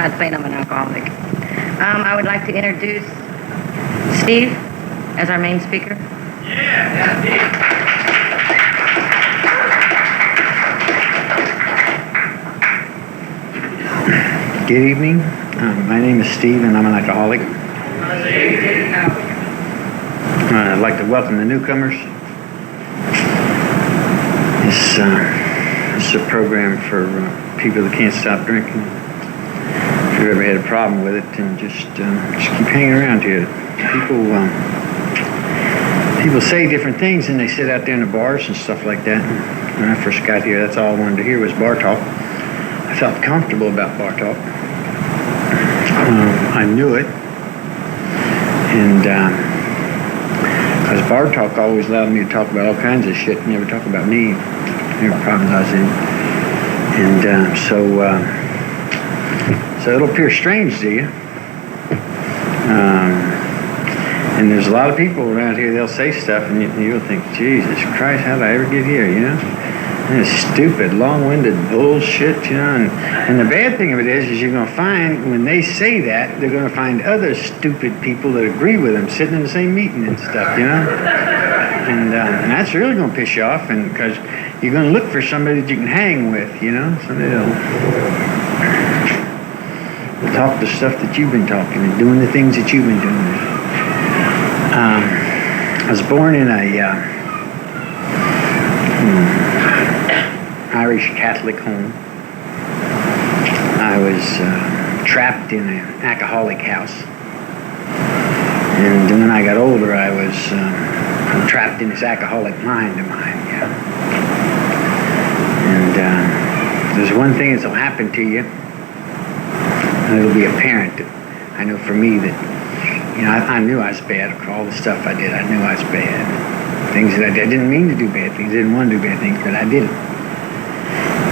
not saying I'm an alcoholic. I would like to introduce Steve as our main speaker. Yeah, Steve. Good evening. My name is Steve, and I'm an alcoholic. I'd like to welcome the newcomers. This is a program for people that can't stop drinking. If you've ever had a problem with it, then just keep hanging around here. People say different things, and they sit out there in the bars and stuff like that. And when I first got here, that's all I wanted to hear was bar talk. I felt comfortable about bar talk. I knew it, and because bar talk always allowed me to talk about all kinds of shit, never talk about me, never problems I was in, and so it'll appear strange to you. And there's a lot of people around here, they'll say stuff, and you'll think, Jesus Christ, how did I ever get here, you know? And it's stupid, long-winded bullshit, you know? And the bad thing of it is you're going to find, when they say that, they're going to find other stupid people that agree with them sitting in the same meeting and stuff, you know? And that's really going to piss you off, and because you're going to look for somebody that you can hang with, you know? Somebody that'll talk the stuff that you've been talking and doing the things that you've been doing. I was born in a Irish Catholic home. I was trapped in an alcoholic house. And when I got older, I was trapped in this alcoholic mind of mine, yeah. And there's one thing that'll happen to you, and it'll be apparent that I know for me that, you know, I knew I was bad. For all the stuff I did, I knew I was bad. Things that I did. I didn't mean to do bad things. I didn't want to do bad things, but I did it.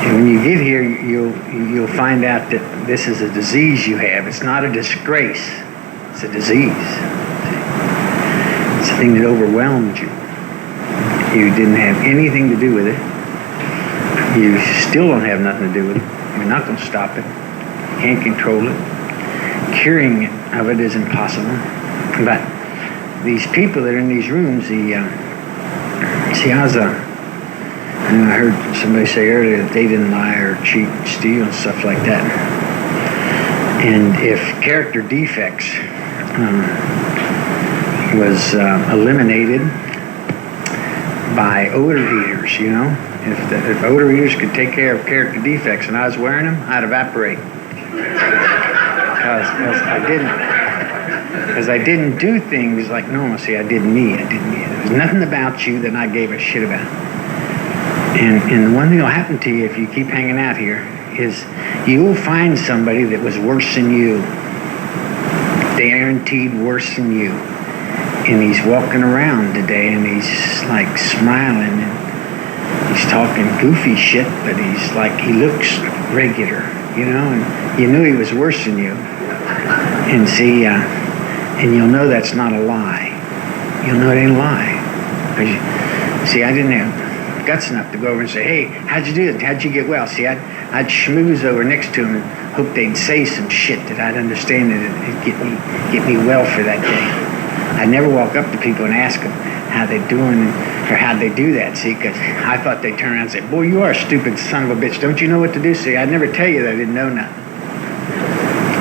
And when you get here, you'll find out that this is a disease you have. It's not a disgrace. It's a disease. It's a thing that overwhelmed you. You didn't have anything to do with it. You still don't have nothing to do with it. You're not going to stop it. You can't control it. Curing of it is impossible. But these people that are in these rooms, see, I heard somebody say earlier that they didn't lie or cheat and steal and stuff like that. And if character defects was eliminated by odor eaters, you know, if odor eaters could take care of character defects and I was wearing them, I'd evaporate. Because I didn't do things like normal. See, I did me. There was nothing about you that I gave a shit about. And the one thing that'll happen to you if you keep hanging out here is you will find somebody that was worse than you. Guaranteed worse than you. And he's walking around today and he's like smiling and he's talking goofy shit, but he's like, he looks regular, you know, and you knew he was worse than you. And see, and you'll know that's not a lie. You'll know it ain't a lie. See, I didn't have guts enough to go over and say, hey, how'd you do it? How'd you get well? See, I'd schmooze over next to him and hope they'd say some shit that I'd understand that it'd get me well for that day. I'd never walk up to people and ask them how they're doing or how'd they do that, see, because I thought they'd turn around and say, boy, you are a stupid son of a bitch. Don't you know what to do? See, I'd never tell you that I didn't know nothing.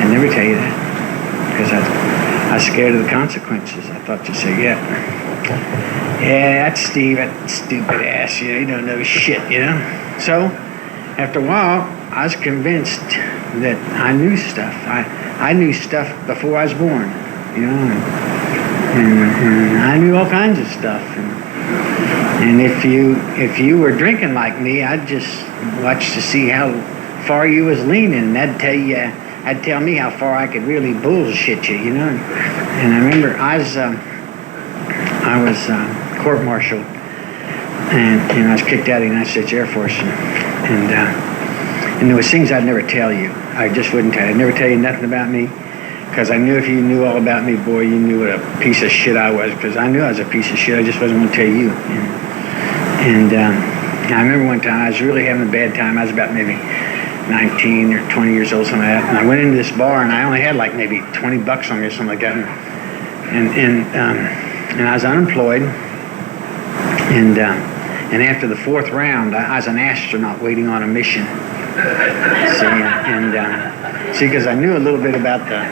I'd never tell you that because I was scared of the consequences. I thought you'd say, yeah, that's Steve, that stupid ass, you know, he don't know shit, you know? So, after a while, I was convinced that I knew stuff. I knew stuff before I was born, you know, and I knew all kinds of stuff. And if you were drinking like me, I'd just watch to see how far you was leaning. That'd tell me how far I could really bullshit you, you know. And I remember I was court-martialed, and I was kicked out of the United States Air Force, and there was things I'd never tell you. I just wouldn't tell you. I'd never tell you nothing about me, because I knew if you knew all about me, boy, you knew what a piece of shit I was, because I knew I was a piece of shit. I just wasn't going to tell you. And I remember one time I was really having a bad time. I was about maybe 19 or 20 years old, something like that. And I went into this bar, and I only had like maybe $20 on me or something like that. And I was unemployed. And after the fourth round, I was an astronaut waiting on a mission. See, because I knew a little bit about the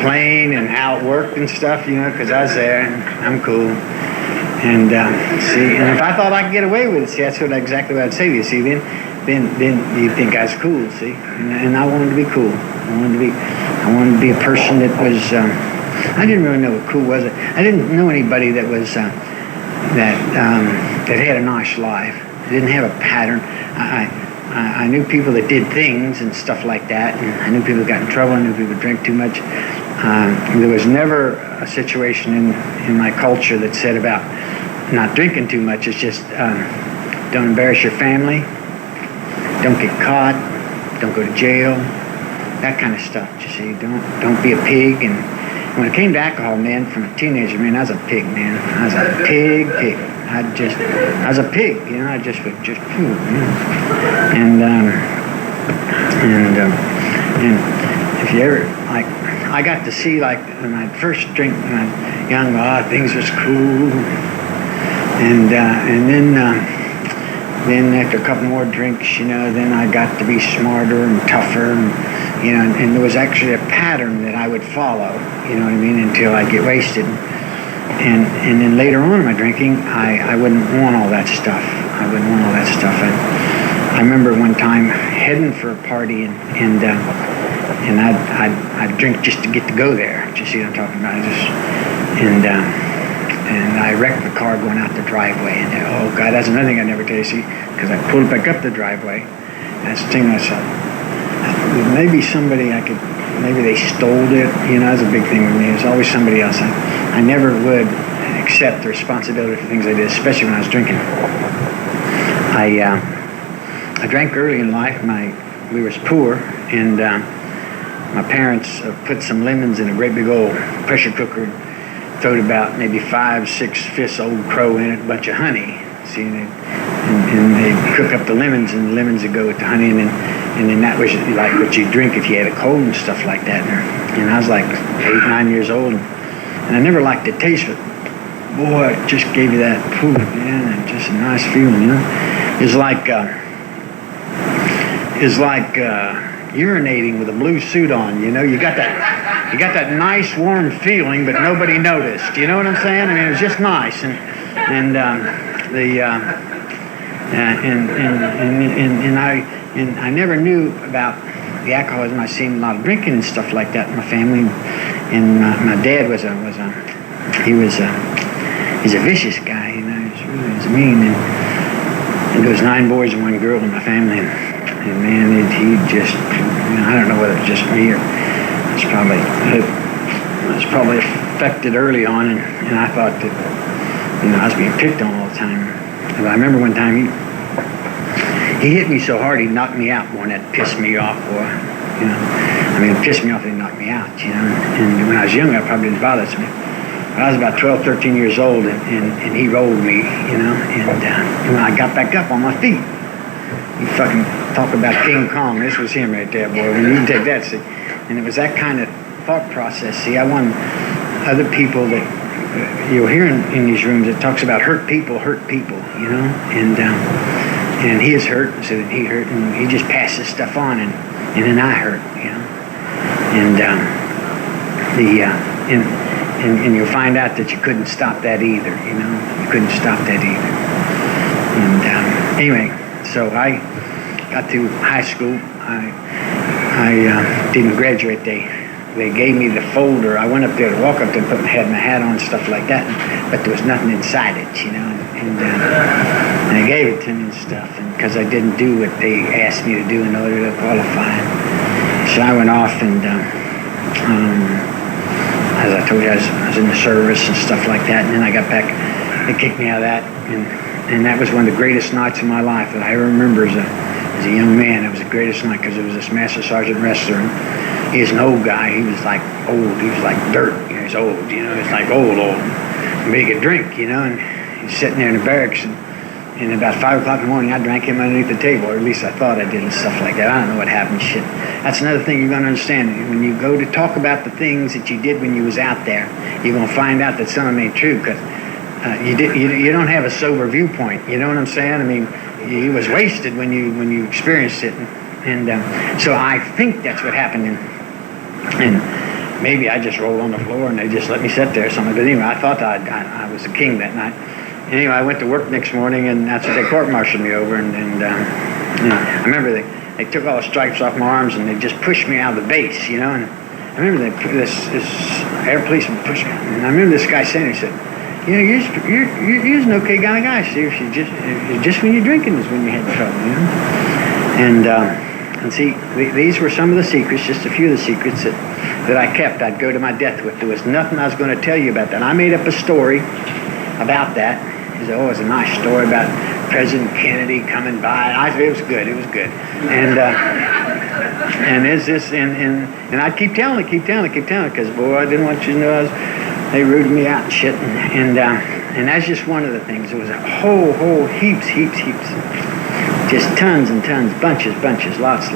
plane and how it worked and stuff, because I was there, and I'm cool. And and if I thought I could get away with it, see, that's exactly what I'd say to you. See, then you'd think I was cool. See, and I wanted to be cool. I wanted to be a person that was. I didn't really know what cool was. I didn't know anybody that was that had a nice life. I didn't have a pattern. I knew people that did things and stuff like that, and I knew people that got in trouble. I knew people that drank too much. There was never a situation in my culture that said about not drinking too much. It's just don't embarrass your family, don't get caught, don't go to jail, that kind of stuff. You see, don't be a pig. And when it came to alcohol, man, from a teenager, man, I was a pig, man. I was a pig. I was a pig, I just would just poo, And if you ever, like, I got to see, like, when I first drink when I was young, things was cool. And then after a couple more drinks, then I got to be smarter and tougher, and there was actually a pattern that I would follow, until I get wasted. And then later on in my drinking, I wouldn't want all that stuff. I remember one time heading for a party, and I'd drink just to get to go there. Do you see what I'm talking about? And I wrecked the car going out the driveway. And oh God, that's another thing I never tell you. See, because I pulled back up the driveway. That's the thing I said. Maybe maybe they stole it. That's a big thing with me. There's always somebody else. I never would accept the responsibility for things I did, especially when I was drinking. I drank early in life. We was poor, and my parents put some lemons in a great big old pressure cooker, and throwed about maybe 5-6 fists Old Crow in it, a bunch of honey. See, and they'd cook up the lemons, and the lemons would go with the honey, and then that was like what you drink if you had a cold and stuff like that. And I was like 8, 9 years old, and I never liked the taste, but boy, it just gave you that poof, man, and just a nice feeling, It's like urinating with a blue suit on, You got that nice warm feeling, but nobody noticed. You know what I'm saying? I mean, it was just nice, and I never knew about the alcoholism. I seen a lot of drinking and stuff like that in my family, and my dad he's a vicious guy, He was mean, and there was 9 boys and 1 girl in my family, and man, he just, I don't know whether it's just me or it was probably affected early on, and I thought that, I was being picked on all the time. And I remember one time he hit me so hard he knocked me out, boy, and that pissed me off, boy. I mean, it pissed me off that he knocked me out, And when I was young, that probably didn't bother me. But I was about 12, 13 years old, and he rolled me, and when I got back up on my feet, you fucking talk about King Kong. This was him right there, boy. When you can take that, see. And it was that kind of thought process. See, I want other people that you'll hear in these rooms. It talks about hurt people, and he is hurt, so that he hurt, and he just passes stuff on, and then I hurt, and you'll find out that you couldn't stop that either, You couldn't stop that either. And anyway, so I got to high school. I didn't graduate. They gave me the folder. I went up there to walk up there and had my hat on and stuff like that, but there was nothing inside it, And they gave it to me and stuff, and because I didn't do what they asked me to do in order to qualify. So I went off, and as I told you, I was in the service and stuff like that, and then I got back. They kicked me out of that, and that was one of the greatest nights of my life that I ever remember as a young man. It was the greatest night because it was this master sergeant wrestler. And he was an old guy. He was like old. He was like dirt. He's old. He's like old. But he could drink. And he's sitting there in the barracks, and And about 5 o'clock in the morning, I drank him underneath the table, or at least I thought I did, and stuff like that. I don't know what happened. Shit. That's another thing you're going to understand. When you go to talk about the things that you did when you was out there, you're going to find out that some of them ain't true, because you don't have a sober viewpoint. You know what I'm saying? I mean, you was wasted when you experienced it, and so I think that's what happened. And maybe I just rolled on the floor and they just let me sit there or something. But anyway, I thought I was the king that night. Anyway, I went to work next morning, and that's what they court-martialed me over. And I remember they took all the stripes off my arms, and they just pushed me out of the base, you know. And I remember this air policeman pushed me out. And I remember this guy saying, he said, you know, you're an okay kind of guy, Steve. Just when you're drinking is when you had trouble, you know. And see, these were some of the secrets, just a few of the secrets that I kept. I'd go to my death with. There was nothing I was going to tell you about that. I made up a story about that. He said, oh, it was a nice story about President Kennedy coming by. It was good. And I'd keep telling it, because boy, I didn't want you to know they rooted me out and shit. And that's just one of the things. There was a whole heaps. Just tons and tons, bunches, lots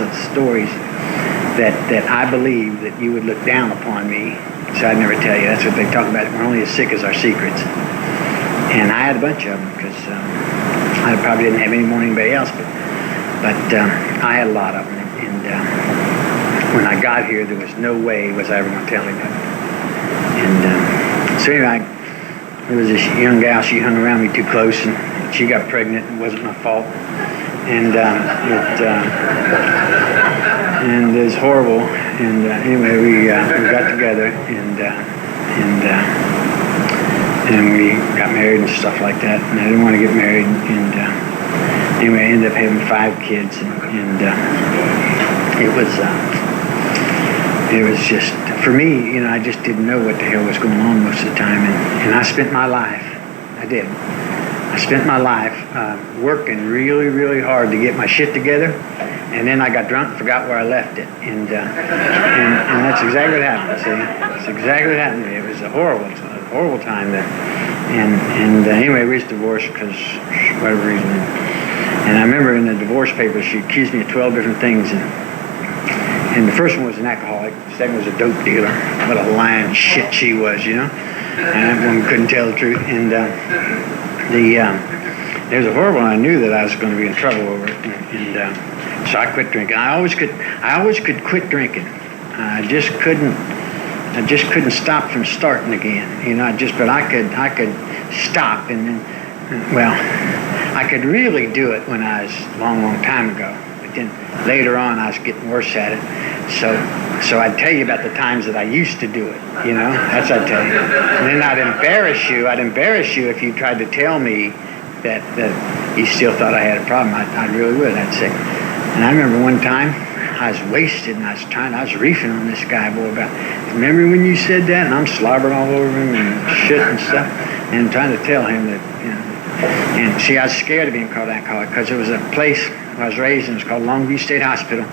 of stories that I believe that you would look down upon me. So I'd never tell you. That's what they talk about. We're only as sick as our secrets. And I had a bunch of them, because I probably didn't have any more than anybody else, but I had a lot of them. And when I got here, there was no way was I ever going to tell anybody. And so anyway, there was this young gal, she hung around me too close, and she got pregnant. It wasn't my fault. And and it was horrible. And anyway, we got together, and we got married and stuff like that. And I didn't want to get married. And anyway, I ended up having 5 kids, and it was just, for me, you know, I just didn't know what the hell was going on most of the time. And I spent my life, I spent my life working really, really hard to get my shit together, and then I got drunk and forgot where I left it. And that's exactly what happened, see? That's exactly what happened to me. It was a horrible time there. And anyway, we was divorced because whatever reason. And I remember in the divorce papers, she accused me of 12 different things. And the first one was an alcoholic. The second was a dope dealer. What a lying shit she was, you know? And that woman couldn't tell the truth. And it was a horrible one. I knew that I was going to be in trouble over it. And so I quit drinking. I always could quit drinking. I just couldn't stop from starting again. You know, but I could stop, and then, well, I could really do it when I was a long time ago. But then later on, I was getting worse at it. So I'd tell you about the times that I used to do it, you know? That's what I'd tell you. And then I'd embarrass you if you tried to tell me that you still thought I had a problem. I really would, I'd say. And I remember one time, I was wasted, and I was reefing on this guy, boy, about, remember when you said that? And I'm slobbering all over him and shit and stuff, and trying to tell him that, you know. And see, I was scared of being called alcoholic, because there was a place where I was raised, and it was called Longview State Hospital.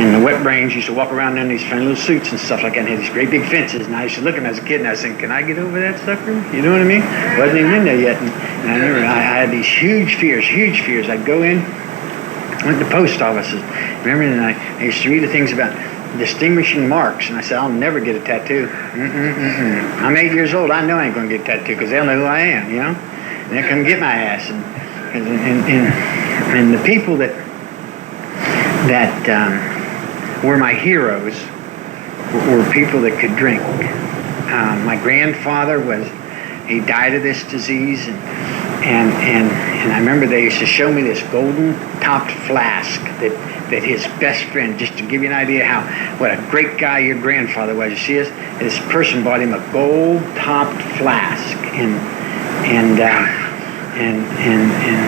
And the wet brains used to walk around in these funny little suits and stuff like that, and had these great big fences. And I used to look at them as a kid, and I was thinking, can I get over that sucker? You know what I mean? Wasn't even in there yet. And I remember I had these huge fears. I'd go in, went to post offices. Remember, and I used to read the things about distinguishing marks, and I said, I'll never get a tattoo. I'm 8 years old. I know I ain't going to get a tattoo, because they'll know who I am, you know? And they'll come get my ass. And the people that were my heroes were people that could drink. My grandfather he died of this disease, and I remember they used to show me this golden topped flask that his best friend, just to give you an idea what a great guy your grandfather was. You see this person bought him a gold topped flask, and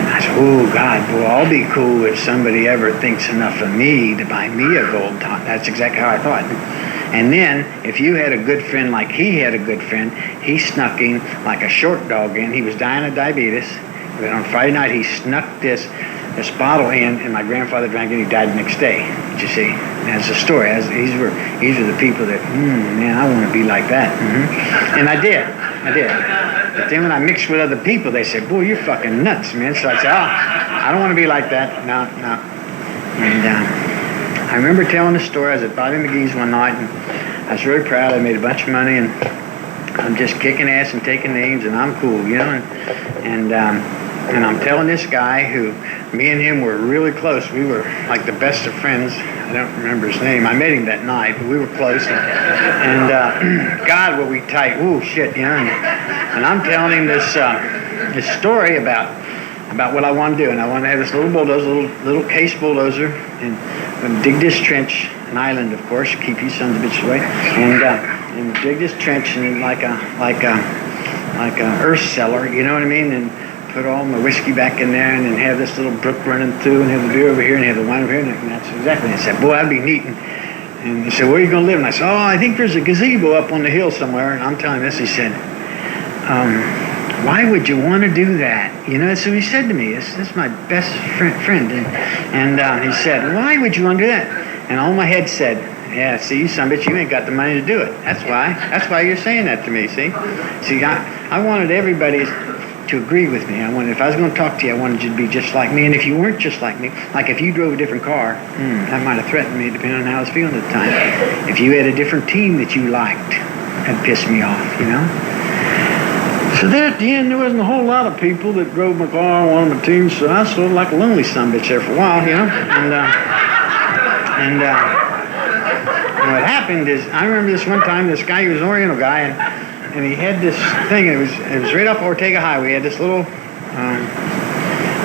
I said, oh God, boy, I'll be cool if somebody ever thinks enough of me to buy me a gold top. That's exactly how I thought. And then, if you had a good friend like he had a good friend, he snuck in like a short dog in. He was dying of diabetes. But on Friday night, he snuck this bottle in, and my grandfather drank it, and he died the next day. But you see, that's the story. These are the people that, man, I want to be like that. And I did. But then when I mixed with other people, they said, boy, you're fucking nuts, man. So I said, I don't want to be like that. No. And I remember telling the story. I was at Bobby McGee's one night, and I was really proud. I made a bunch of money, and I'm just kicking ass and taking names, and I'm cool, you know. And I'm telling this guy who, me and him were really close. We were like the best of friends. I don't remember his name. I met him that night, but we were close. And God, were we tight. Ooh, shit, you know. And I'm telling him this story about what I want to do. And I want to have this little bulldozer, little case bulldozer, and dig this trench, an island, of course, keep you sons of bitches away, and dig this trench and like a earth cellar, you know what I mean? And put all my whiskey back in there, and then have this little brook running through, and have the beer over here, and have the wine over here, and that's exactly. I said, boy, that'd be neat. And he said, where are you going to live? And I said, oh, I think there's a gazebo up on the hill somewhere. And I'm telling him this. He said, why would you want to do that? You know, so he said to me, this is my best friend. And he said, why would you want to do that? And all my head said, yeah, see, you son of a bitch, you ain't got the money to do it. That's why you're saying that to me, see? See, I wanted everybody to agree with me. If I was going to talk to you, I wanted you to be just like me. And if you weren't just like me, like if you drove a different car, that might have threatened me depending on how I was feeling at the time. If you had a different team that you liked, that'd piss me off, you know? So then at the end, there wasn't a whole lot of people that drove my car and wanted my team, so I was sort of like a lonely son of a bitch there for a while, you know? And what happened is, I remember this one time, this guy, he was an Oriental guy, and he had this thing, it was right off Ortega Highway. He had this little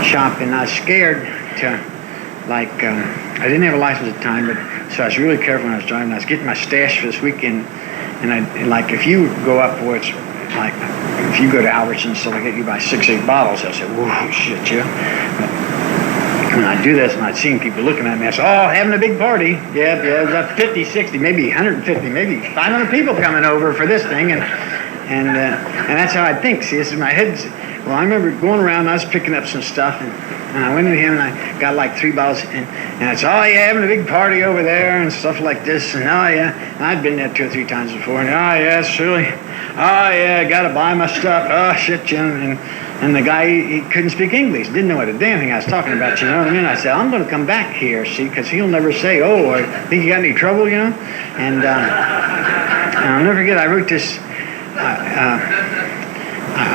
shop, and I was scared to, like, I didn't have a license at the time, but so I was really careful when I was driving. I was getting my stash for this weekend, and like, if you go up where it's, like, if you go to Albertsons, so like, you buy 6-8 bottles, they'll say, whoa, shit, yeah. But when I do this, and I'd seen people looking at me, I said, oh, having a big party. Yeah, there's about 50, 60, maybe 150, maybe 500 people coming over for this thing, and that's how I think. See, this is my head. Well, I remember going around, and I was picking up some stuff, and I went to him, and I got like 3 bottles, and I said, oh, yeah, having a big party over there, and stuff like this, and oh, yeah. And I'd been there 2 or 3 times before, and oh, yeah, surely. Oh, yeah, got to buy my stuff. Oh, shit, Jim. And the guy, he couldn't speak English. Didn't know what a damn thing I was talking about, you know what I mean? I said, I'm going to come back here, see, because he'll never say, oh, I think you got any trouble, you know? And I'll never forget, I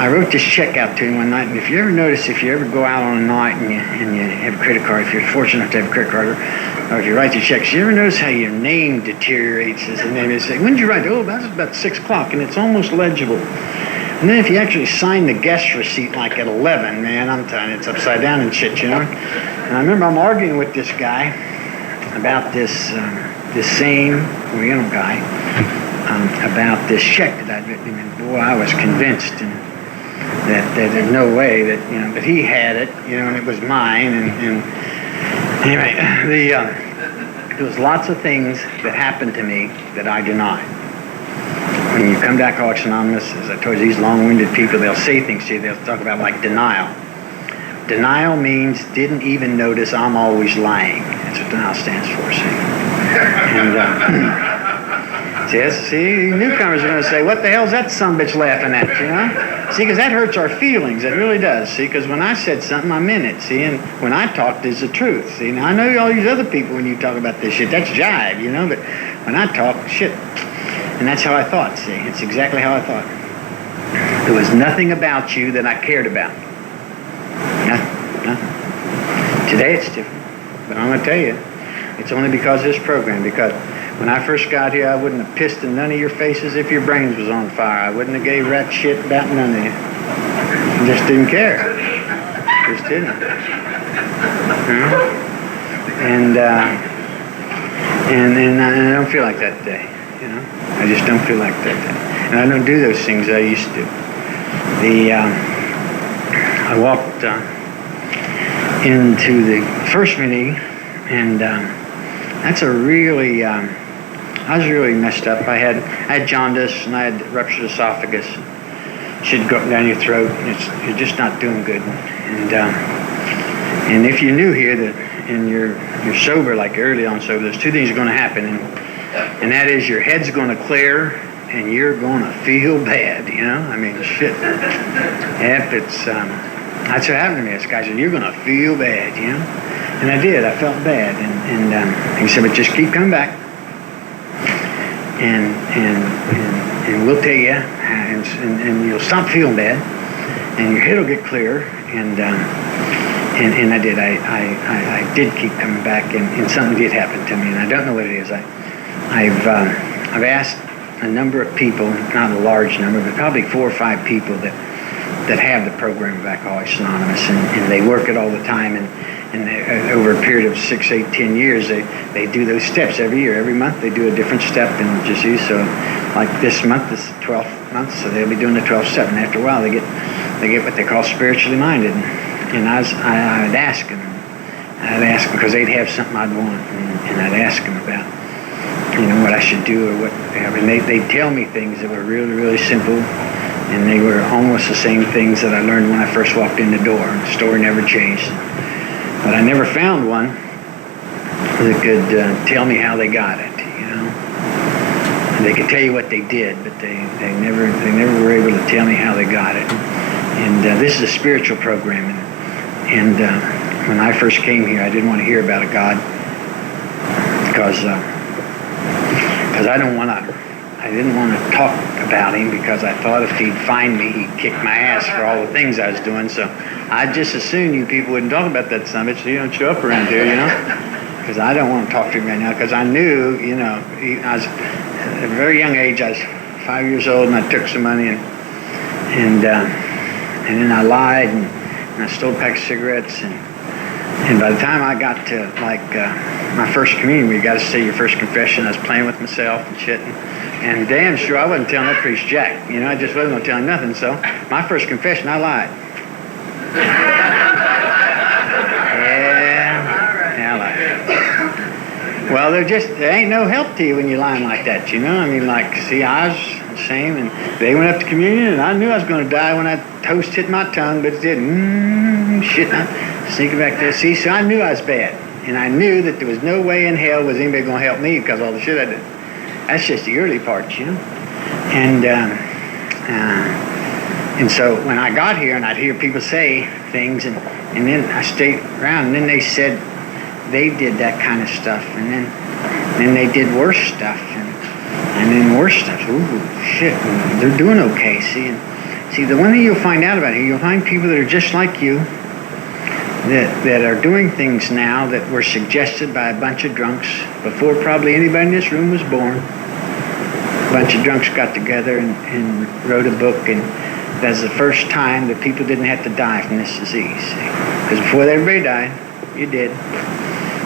wrote this check out to him one night, and if you ever notice, if you ever go out on a night and you have a credit card, if you're fortunate enough to have a credit card, or if you write your checks, you ever notice how your name deteriorates as the name is? Say, when did you write it? Oh, that was about 6 o'clock, and it's almost legible. And then if you actually sign the guest receipt like at 11, man, I'm telling you, it's upside down and shit, you know? And I remember I'm arguing with this guy about this same Oriental guy, about this check that I'd written him, and boy, I was convinced that there's no way that, you know, that he had it, you know, and it was mine, and anyway, there was lots of things that happened to me that I denied. When you come to Alcoholics Anonymous, as I told you, these long-winded people, they'll say things to you, they'll talk about like denial. Denial means didn't even notice I'm always lying. That's what denial stands for, see. And see, newcomers are going to say, what the hell's that sumbitch laughing at, you know? See, because that hurts our feelings, it really does, see, because when I said something, I meant it, see, and when I talked, it's the truth, see. Now, I know all these other people, when you talk about this shit, that's jive, you know, but when I talk, shit. And that's how I thought, see, it's exactly how I thought. There was nothing about you that I cared about. Nothing. Today it's different, but I'm going to tell you, it's only because of this program, because when I first got here, I wouldn't have pissed in none of your faces if your brains was on fire. I wouldn't have gave rat shit about none of you. I just didn't care. Just didn't. And I don't feel like that today, you know? I just don't feel like that today. And I don't do those things I used to. I walked into the first meeting, and that's a really, I was really messed up. I had jaundice, and I had ruptured esophagus. Should go up down your throat, and you're just not doing good. And if you're new here, and you're sober, like early on sober, there's 2 things are going to happen, and that is your head's going to clear, and you're going to feel bad, you know? I mean, shit. If it's, that's what happened to me. This guy said, you're going to feel bad, you know? And I did. I felt bad. And he said, but just keep coming back. And we'll tell you, and you'll stop feeling bad, and your head will get clearer. And I did. I did keep coming back, and something did happen to me, and I don't know what it is. I've asked a number of people, not a large number, but probably 4 or 5 people that have the program of Alcoholics Anonymous, and they work it all the time, and over a period of 6, 8, 10 years, they do those steps every year. Every month they do a different step in Jesus. So like this month is the 12th month, so they'll be doing the 12th step, and after a while they get what they call spiritually minded. And I'd ask them because they'd have something I'd want, and I'd ask them about, you know, what I should do or what. I mean, they'd tell me things that were really, really simple, and they were almost the same things that I learned when I first walked in the door. The story never changed. But I never found one that could tell me how they got it, you know. And they could tell you what they did, but they never were able to tell me how they got it. And this is a spiritual program, and when I first came here, I didn't want to hear about a God because I didn't want to talk about him, because I thought if he'd find me, he'd kick my ass for all the things I was doing. So I'd just assume you people wouldn't talk about that summit, so you don't show up around here, you know? Because I don't want to talk to him right now, because I knew, you know, I was at a very young age. I was 5 years old, and I took some money, and then I lied, and I stole a pack of cigarettes, and by the time I got to like my first communion, where you got to say your first confession, I was playing with myself and shit. And damn sure I wasn't telling that priest jack. You know, I just wasn't going to tell him nothing. So my first confession, I lied. Yeah, I lied. Well, there ain't no help to you when you're lying like that, you know? I mean, like, see, I was the same, and they went up to communion, and I knew I was going to die when that toast hit my tongue, but it didn't. Shit, I'm sneaking back there. See, so I knew I was bad. And I knew that there was no way in hell was anybody going to help me because of all the shit I did. That's just the early parts, you know. And so when I got here, and I'd hear people say things, and then I stayed around, and then they said they did that kind of stuff, and then they did worse stuff, and then worse stuff. Ooh, shit, they're doing okay. See, the one thing you'll find out about here, you'll find people that are just like you, that are doing things now that were suggested by a bunch of drunks before probably anybody in this room was born. A bunch of drunks got together and wrote a book, and that's the first time that people didn't have to die from this disease. Because before everybody died, you did.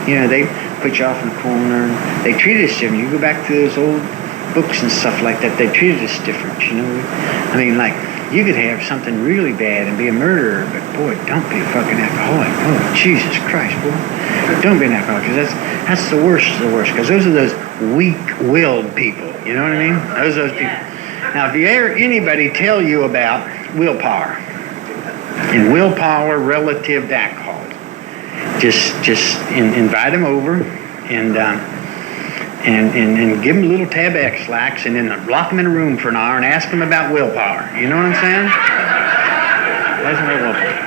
You know, they put you off in the corner, and they treated us different. You go back to those old books and stuff like that, they treated us different, you know. I mean, like, you could have something really bad and be a murderer, but boy, don't be a fucking alcoholic. Oh, Jesus Christ, boy. Don't be an alcoholic, because that's the worst of the worst, because those are those weak-willed people, you know what I mean? Those people. Now, if you hear anybody tell you about willpower, and willpower relative to alcohol, just invite them over, and give them a little tab X-lax, and then lock them in a room for an hour and ask them about willpower. You know what I'm saying? That's my willpower.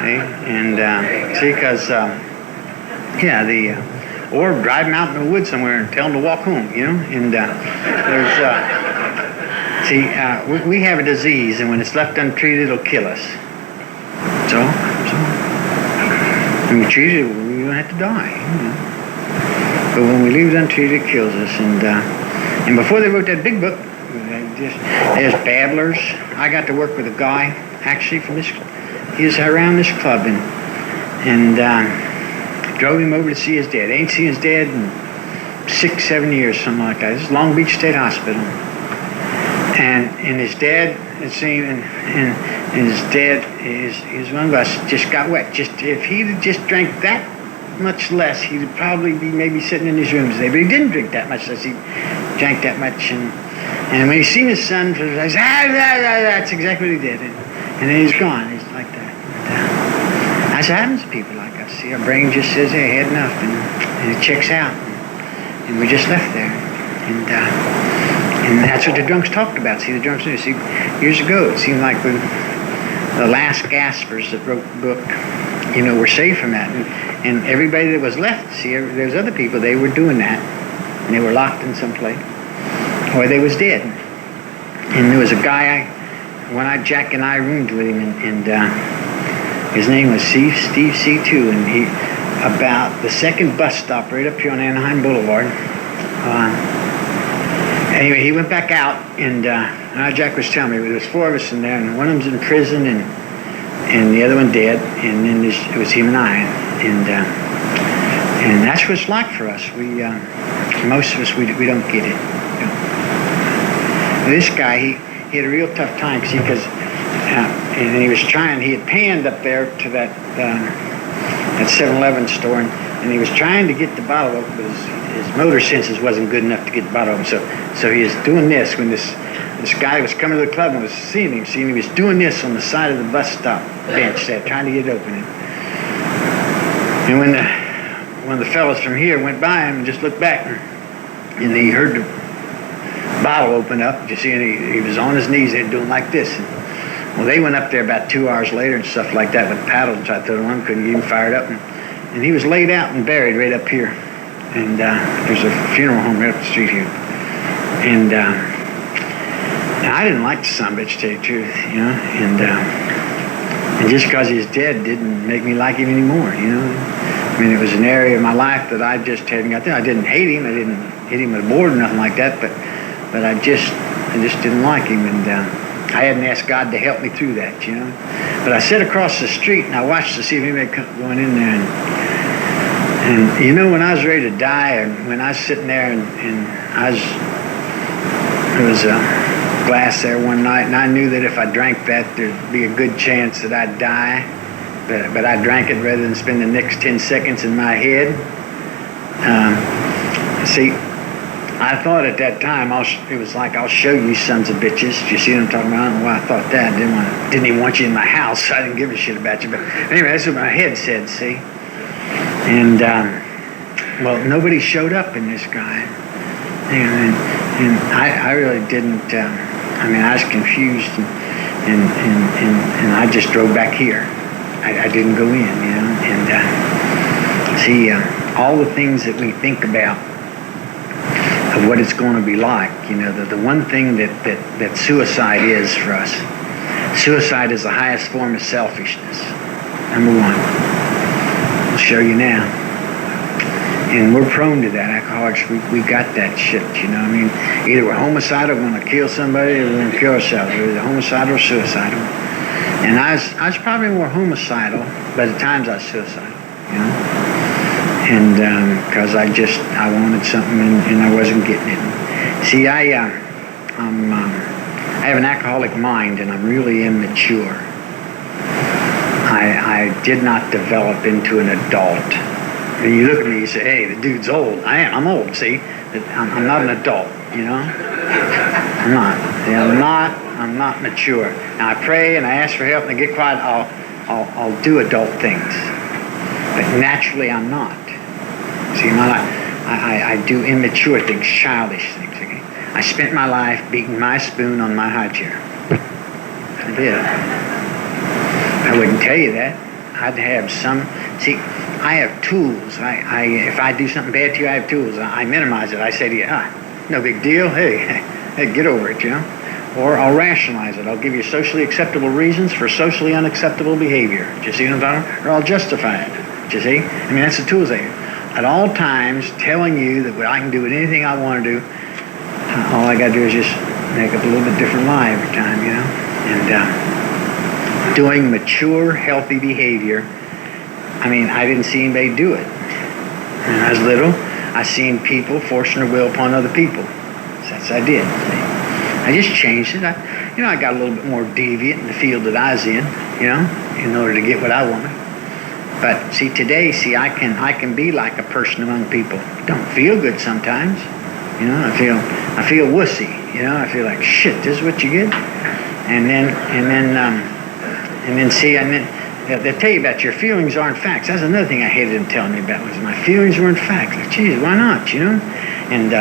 See? And see, because or drive them out in the woods somewhere and tell them to walk home. You know, and we have a disease, and when it's left untreated, it'll kill us. So when we treat it, we don't have to die. You know? But when we leave it untreated, it kills us. And before they wrote that big book, there's babblers. I got to work with a guy, actually, from this. He was around this club, and drove him over to see his dad. Ain't seen his dad in 6, 7 years, something like that. This is Long Beach State Hospital. And his dad had seen, and his dad is one of us, just got wet. Just if he'd just drank that much less, he'd probably be maybe sitting in his room today. But he didn't drink that much less. He drank that much, and when he seen his son, he said, that's exactly what he did. And then he's gone. He's like that. That's what happens to people like us. See, our brain just says, hey, had enough, and it checks out. And we're just left there. And And that's what the drunks talked about. See, the drunks knew. See, years ago, it seemed like the last gaspers that wrote the book, were saved from that. And everybody that was left, see, there's other people, they were doing that. And they were locked in some place. Or they was dead. And there was a guy, Jack and I roomed with him, and his name was Steve C2, and he, about the second bus stop right up here on Anaheim Boulevard, anyway, he went back out, and Jack was telling me, there was 4 of us in there, and one of them's in prison, and the other one dead, and then it was him and I, and that's what it's like for us. We, most of us, we don't get it. This guy, he had a real tough time because and he was trying. He had panned up there to that 7-Eleven store, and he was trying to get the bottle open, but his motor senses wasn't good enough to get the bottle open. So he was doing this when this guy was coming to the club and was seeing him. He was doing this on the side of the bus stop bench there, trying to get it open. And when one of the fellas from here went by him and just looked back, and he heard the bottle open up, you see, and he was on his knees and doing like this. Well, they went up there about 2 hours later and stuff like that with paddles and tried to throw it on, couldn't get him fired up. And he was laid out and buried right up here. And there's a funeral home right up the street here. And I didn't like the son of a bitch, to tell you the truth, and just because he's dead didn't make me like him anymore, I mean, it was an area of my life that I just hadn't got there. I didn't hate him. I didn't hit him with a board or nothing like that, but I just didn't like him, and I hadn't asked God to help me through that, But I sat across the street and I watched to see if anybody going in there, and when I was ready to die, and when I was sitting there, and there was a glass there one night, and I knew that if I drank that, there'd be a good chance that I'd die, but I drank it rather than spend the next 10 seconds in my head. See, I thought at that time, it was like, I'll show you sons of bitches. Do you see what I'm talking about? I don't know why I thought that. Didn't even want you in my house, so I didn't give a shit about you. But anyway, that's what my head said, see? And, well, nobody showed up in this guy. And I really didn't, I was confused, and I just drove back here. I didn't go in, and see, all the things that we think about of what it's going to be like, the one thing that suicide is for us. Suicide is the highest form of selfishness, number one. I'll show you now. And we're prone to that. Alcoholics, we got that shit, Either we're homicidal, we're going to kill somebody, or we're going to kill ourselves. We're either homicidal or suicidal. And I was probably more homicidal, but at times I was suicidal, And because I wanted something and I wasn't getting it. See, I have an alcoholic mind, and I'm really immature. I did not develop into an adult. And you look at me, you say, hey, the dude's old. I'm old, see? I'm not an adult, I'm not. I'm not mature. Now I pray and I ask for help and I get quiet, I'll do adult things. But naturally I'm not. See, in my life, I do immature things, childish things. Okay? I spent my life beating my spoon on my high chair. I did. I wouldn't tell you that. I'd have some. See, I have tools. If I do something bad to you, I have tools. I minimize it. I say to you, no big deal. Hey, get over it, Or I'll rationalize it. I'll give you socially acceptable reasons for socially unacceptable behavior. Do you see what I'm talking about? Or I'll justify it. Do you see? I mean, that's the tools I use. At all times, telling you that I can do with anything I want to do, all I got to do is just make up a little bit different lie every time, And doing mature, healthy behavior. I mean, I didn't see anybody do it. When I was little, I seen people forcing their will upon other people. So that's what I did. I just changed it. I got a little bit more deviant in the field that I was in order to get what I wanted. But see, today, I can be like a person among people. Don't feel good sometimes. I feel wussy. I feel like shit. This is what you get. And then they'll tell you about your feelings aren't facts. That's another thing I hated them telling me about was my feelings weren't facts. Like, geez, why not? And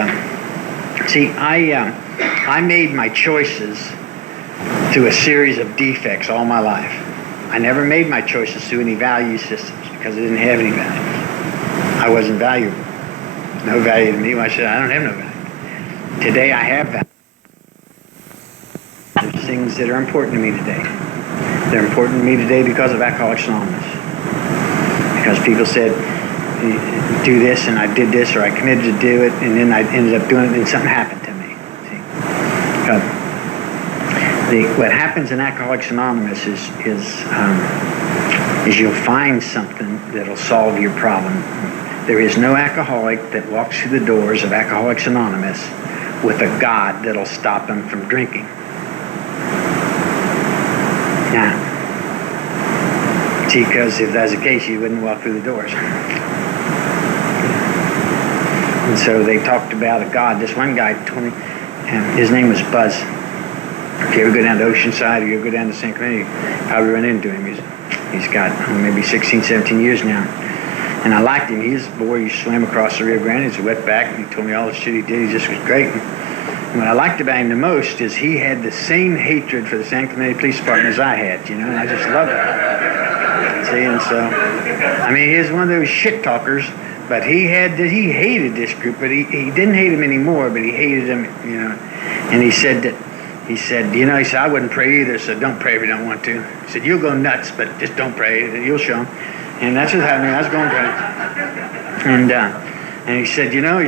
see, I made my choices through a series of defects all my life. I never made my choices through any value systems because I didn't have any values. I wasn't valuable. No value to me. I said, I don't have no value. Today I have value. There's things that are important to me today. They're important to me today because of Alcoholics Anonymous. Because people said, do this, and I did this, or I committed to do it, and then I ended up doing it, and something happened to me. See? What happens in Alcoholics Anonymous is you'll find something that'll solve your problem. There is no alcoholic that walks through the doors of Alcoholics Anonymous with a God that'll stop them from drinking. Now, see, because if that's the case, you wouldn't walk through the doors. And so they talked about a God. This one guy told me, his name was Buzz. If you ever go down to Oceanside or you ever go down to San Clemente, you probably run into him. He's got maybe 16, 17 years now. And I liked him. He's a boy who swam across the Rio Grande. He's a wetback, and he told me all the shit he did. He just was great. And what I liked about him the most is he had the same hatred for the San Clemente Police Department as I had, you know, and I just loved it. See, and so, I mean, he was one of those shit talkers, but he hated this group, but he didn't hate them anymore, but he hated them, you know. And he said, I wouldn't pray either, so don't pray if you don't want to. He said, you'll go nuts, but just don't pray, you'll show them. And that's what happened. I was going to pray. And he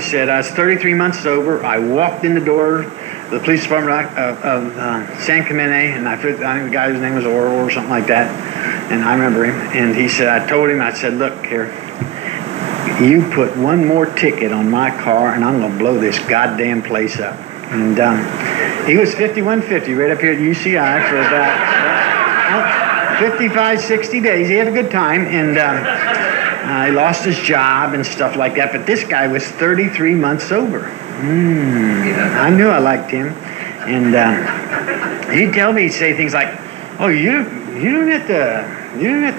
said, I was 33 months sober. I walked in the door of the police department of San Clemente, and I think the guy's name was Oral or something like that. And I remember him. And he said, I said, look here, you put one more ticket on my car, and I'm going to blow this goddamn place up. And he was 5150 right up here at UCI for about 55, 60 days. He had a good time, and he lost his job and stuff like that. But this guy was 33 months sober. I knew I liked him. And he'd tell me, he'd say things like, oh, you don't have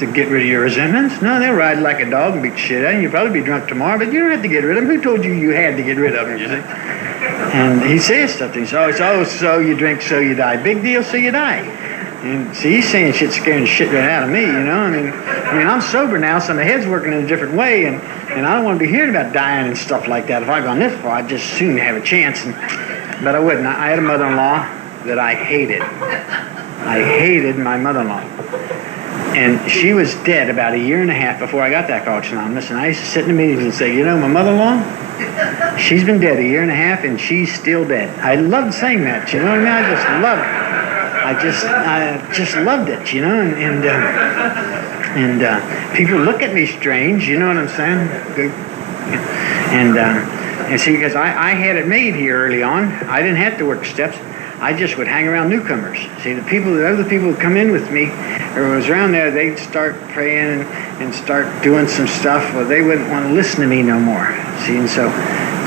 to get rid of your resentments. No, they'll ride like a dog and beat the shit out of you. You'll probably be drunk tomorrow, but you don't have to get rid of them. Who told you you had to get rid of them, you see? And he says stuff to me. So you drink, so you die. Big deal, so you die. And see, he's saying shit, scaring the shit right out of me, you know? I mean, I'm sober now, so my head's working in a different way, and I don't want to be hearing about dying and stuff like that. If I'd gone this far, I'd just soon have a chance. But I wouldn't. I had a mother-in-law that I hated. I hated my mother-in-law. And she was dead about a year and a half before I got to Alcoholics Anonymous, and I used to sit in the meetings and say, my mother-in-law, she's been dead a year and a half, and she's still dead. I loved saying that, you know what I mean? I just loved it. I just loved it, you know, and people look at me strange, you know what I'm saying? And see, because I had it made here early on. I didn't have to work steps. I just would hang around newcomers. See, the other people who come in with me, or was around there, they'd start praying and start doing some stuff. Well, they wouldn't want to listen to me no more. See, and so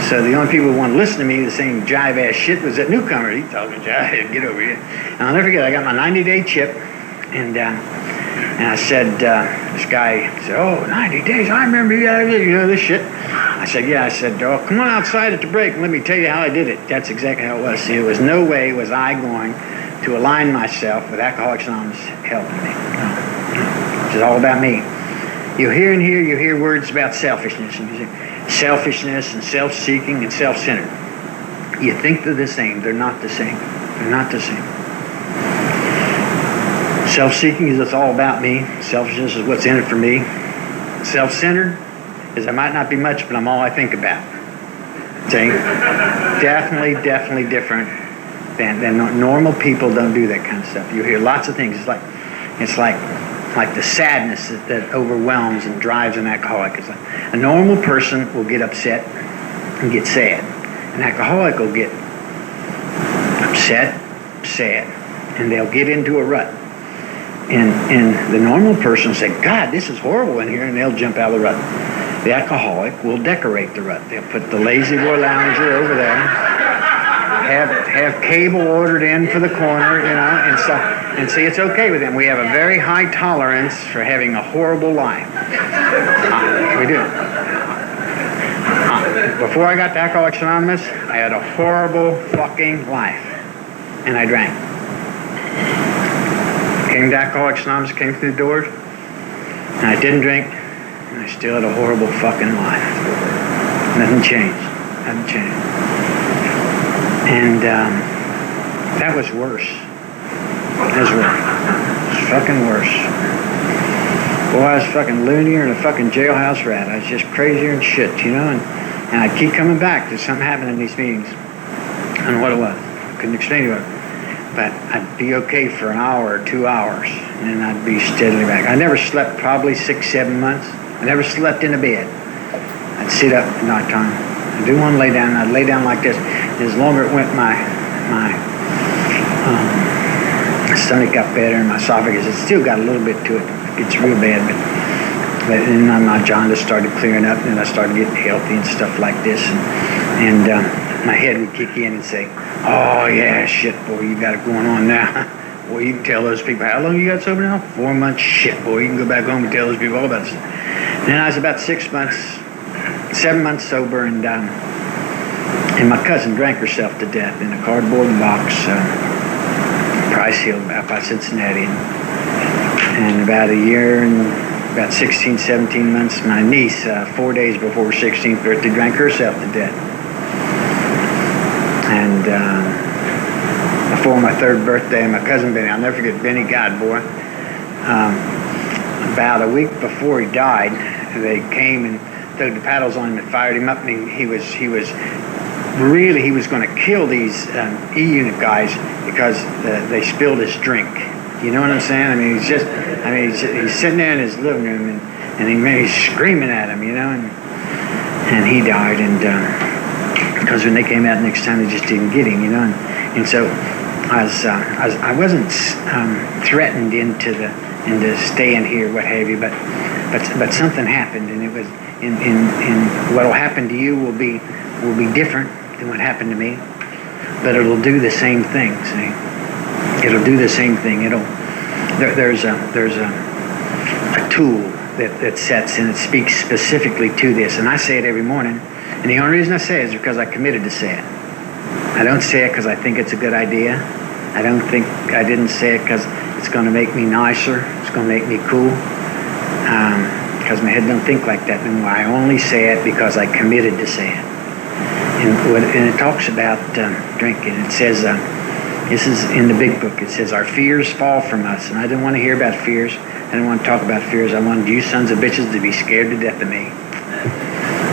the only people who want to listen to me, the same jive-ass shit, was that newcomer. He told me, jive, get over here. And I'll never forget, I got my 90-day chip, and I said, this guy said, 90 days, I remember this shit. I said, yeah. I said, come on outside at the break and let me tell you how I did it. That's exactly how it was. See, it was no way was I going to align myself with Alcoholics Anonymous helping me. No. It's all about me. You hear words about selfishness. And you say, selfishness and self-seeking and self-centered. You think they're the same. They're not the same. They're not the same. Self-seeking is it's all about me. Selfishness is what's in it for me. Self-centered is I might not be much, but I'm all I think about. See? Definitely different than normal people don't do that kind of stuff. You hear lots of things. It's like the sadness that overwhelms and drives an alcoholic. It's like a normal person will get upset and get sad. An alcoholic will get upset, sad, and they'll get into a rut. And the normal person will say, God, this is horrible in here, and they'll jump out of the rut. The alcoholic will decorate the rut. They'll put the lazy boy lounger over there, have cable ordered in for the corner, and stuff. And see, it's okay with them. We have a very high tolerance for having a horrible life. We do. Before I got to Alcoholics Anonymous, I had a horrible fucking life. and I drank. Came to Alcoholics Anonymous, came through the doors, and I didn't drink, and I still had a horrible fucking life. Nothing changed. Nothing changed. And that was worse. That was worse. It was fucking worse. Boy, I was fucking loonier than a fucking jailhouse rat. I was just crazier and shit, you know? And I'd keep coming back. There's something happening in these meetings. I don't know what it was. I couldn't explain to it. But I'd be okay for an hour or 2 hours, and then I'd be steadily back. I never slept probably 6, 7 months. I never slept in a bed. I'd sit up at night time. I didn't want to lay down. I'd lay down like this. As longer it went, my stomach got better, and my esophagus, it still got a little bit to it. It's real bad, but then my jaundice started clearing up, and I started getting healthy and stuff like this, and my head would kick in and say, "Oh yeah, shit, boy, you got it going on now." Boy, you can tell those people, "How long you got sober now?" 4 months. Shit, boy, you can go back home and tell those people all about it. And then I was about 7 months sober, and my cousin drank herself to death in a cardboard box, Price Hill, out by Cincinnati. And about a year and about 16, 17 months, my niece, 4 days before her 16th birthday, drank herself to death. And before my 3rd birthday, my cousin Benny, I'll never forget Benny, God, boy. About a week before he died, they came and threw the paddles on him and fired him up, and he was going to kill these E-Unit guys because they spilled his drink. You know what I'm saying? I mean, he's sitting there in his living room, and he's screaming at him, you know, and he died, and because when they came out next time, they just didn't get him, you know, and so I wasn't threatened into staying here, what have you, but something happened, and it was in what'll happen to you will be different than what happened to me, but it'll do the same thing. See, it'll do the same thing. There's a tool that sets, and it speaks specifically to this, and I say it every morning, and the only reason I say it is because I committed to say it. I don't say it because I think it's a good idea. I didn't say it because it's going to make me nicer. It's going to make me cool. Because my head don't think like that anymore. I only say it because I committed to say it. And it talks about drinking. It says, this is in the big book, it says, our fears fall from us. And I didn't want to hear about fears. I didn't want to talk about fears. I wanted you sons of bitches to be scared to death of me.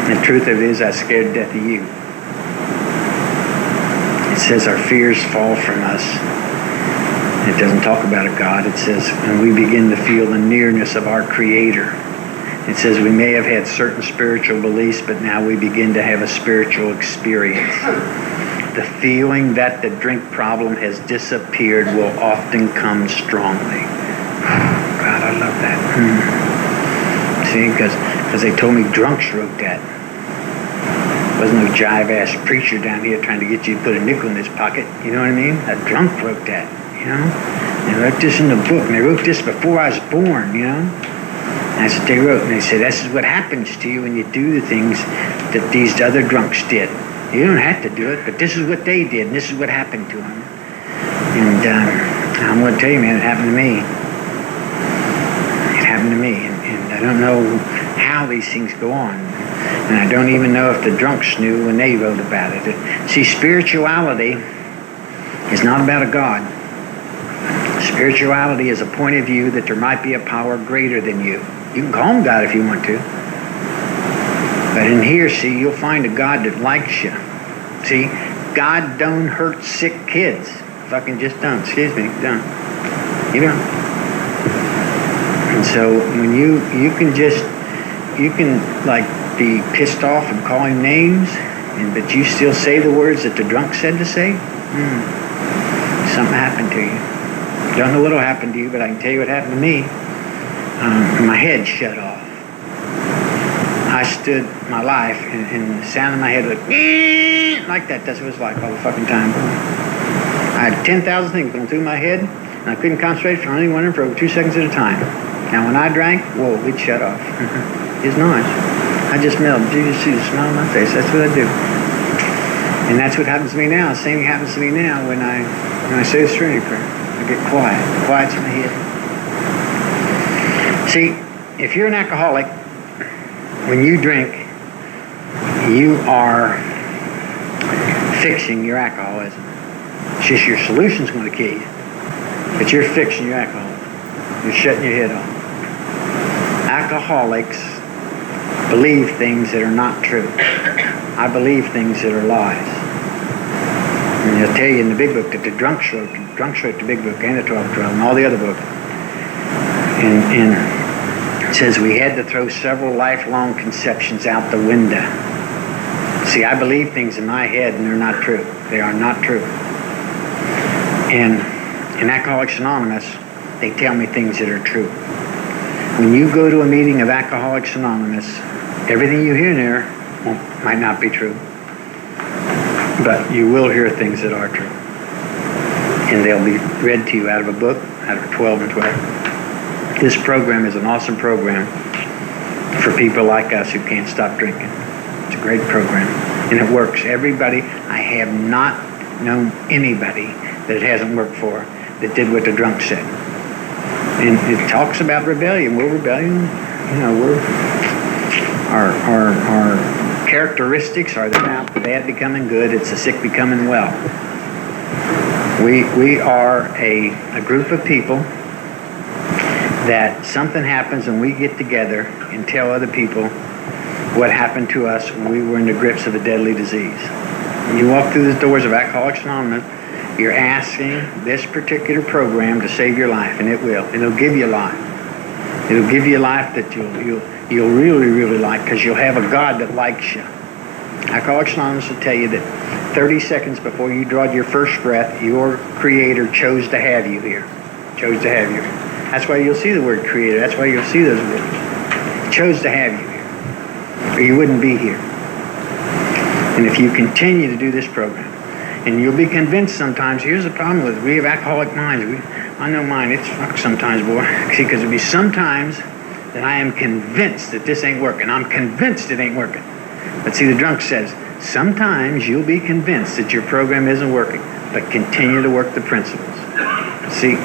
And the truth of it is, I was scared to death of you. It says our fears fall from us. It doesn't talk about a God. It says when we begin to feel the nearness of our Creator. It says we may have had certain spiritual beliefs, but now we begin to have a spiritual experience. The feeling that the drink problem has disappeared will often come strongly. God, I love that. See, because they told me drunks wrote that. Wasn't no jive-ass preacher down here trying to get you to put a nickel in his pocket. You know what I mean? A drunk wrote that, you know? They wrote this in the book, and they wrote this before I was born, you know? That's what they wrote, and they said, this is what happens to you when you do the things that these other drunks did. You don't have to do it, but this is what they did, and this is what happened to them. And I'm going to tell you, man, it happened to me. It happened to me, and I don't know how these things go on. And I don't even know if the drunks knew when they wrote about it. See, spirituality is not about a God. Spirituality is a point of view that there might be a power greater than you. You can call him God if you want to. But in here, see, you'll find a God that likes you. See, God don't hurt sick kids. Fucking just don't. Excuse me, don't. You don't. And so when you can like be pissed off and call him names, but you still say the words that the drunk said to say, something happened to you. Don't know what'll happen to you, but I can tell you what happened to me. My head shut off. I stood my life, and the sound of my head went like that. That's what it was like all the fucking time. I had 10,000 things going through my head, and I couldn't concentrate for only one for over 2 seconds at a time. Now, when I drank, whoa, it shut off. It's nice. I just melted. You just see the smile on my face. That's what I do. And that's what happens to me now. The same thing happens to me now when I say the Trinity prayer. I get quiet. It quiets my head. See, if you're an alcoholic, when you drink, you are fixing your alcoholism. It's just your solution's going to kill you. But you're fixing your alcoholism. You're shutting your head off. Alcoholics believe things that are not true. I believe things that are lies. And they'll tell you in the big book that the drunks wrote the big book and the 12 and all the other books. And it says we had to throw several lifelong conceptions out the window. See, I believe things in my head and they're not true. They are not true. And in Alcoholics Anonymous, they tell me things that are true. When you go to a meeting of Alcoholics Anonymous, everything you hear in there might not be true. But you will hear things that are true. And they'll be read to you out of a book, out of 12 and 12. This program is an awesome program for people like us who can't stop drinking. It's a great program. And it works. Everybody, I have not known anybody that it hasn't worked for that did what the drunk said. And it talks about rebellion. We're rebellion. You know, our characteristics are the bad becoming good. It's the sick becoming well. We are a group of people that something happens and we get together and tell other people what happened to us when we were in the grips of a deadly disease. When you walk through the doors of Alcoholics Anonymous, you're asking this particular program to save your life, and it will. It'll give you life. It'll give you a life that you'll really, really like, because you'll have a God that likes you. Alcoholics Anonymous will tell you that 30 seconds before you draw your first breath, your Creator chose to have you here. Chose to have you here. That's why you'll see the word Creator. That's why you'll see those words. He chose to have you here, or you wouldn't be here. And if you continue to do this program, and you'll be convinced sometimes, here's the problem with it. We have alcoholic minds. I know mine, it's fucked sometimes, boy. See, because there'll be sometimes that I am convinced that this ain't working. I'm convinced it ain't working. But see, the drunk says, sometimes you'll be convinced that your program isn't working, but continue to work the principles. See,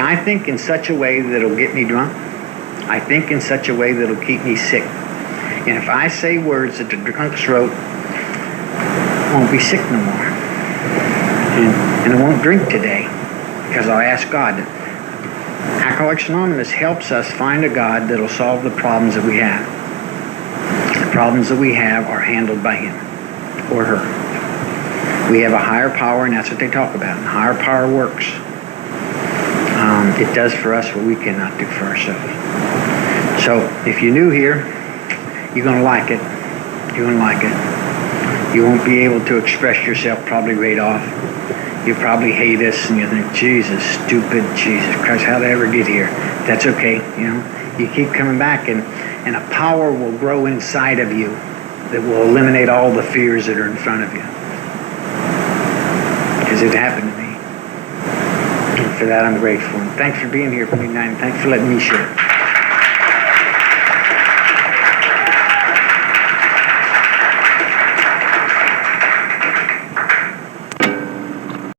I think in such a way that'll get me drunk. I think in such a way that'll keep me sick. And if I say words that the drunks wrote, I won't be sick no more. And I won't drink today because I'll ask God. Alcoholics Anonymous helps us find a God that'll solve the problems that we have. The problems that we have are handled by Him or her. We have a higher power, and that's what they talk about. And higher power works. It does for us what we cannot do for ourselves. So if you're new here, you're going to like it. You're going to like it. You won't be able to express yourself probably right off. You probably hate us and you think, Jesus, stupid Jesus Christ, how'd I ever get here? That's okay, you know. You keep coming back and a power will grow inside of you that will eliminate all the fears that are in front of you. Because it happened to me. And for that I'm grateful. And thanks for being here for me tonight, and thanks for letting me share.